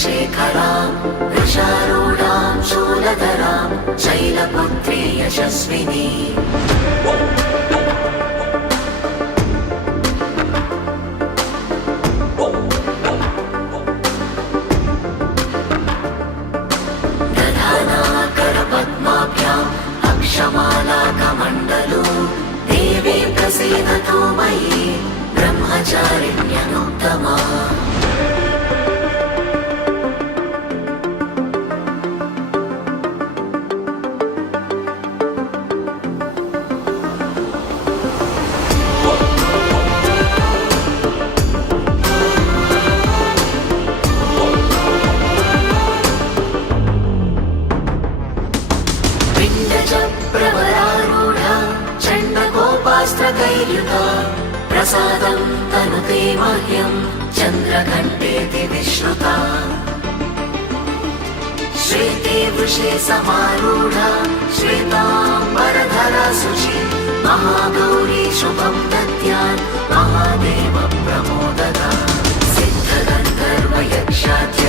शेखरां वृषारूढां शूलधरां शैलपुत्री यशस्विनी दधानाकरपद्माभ्याम् अक्षमालाकमण्डलो देवी प्रसीदतु मयि ब्रह्मचारिण्यनुत्तमा प्रवरारूढा चण्डकोपास्त्रकैर्युता प्रसादं तनुते मह्यं चन्द्रघण्टेति विश्रुता श्वेते वृषे समारूढा श्वेताम्बरधरा शुचि महागौरी शुभं दद्यात् महादेव प्रमोददा सिद्धगन्धर्वयक्षात्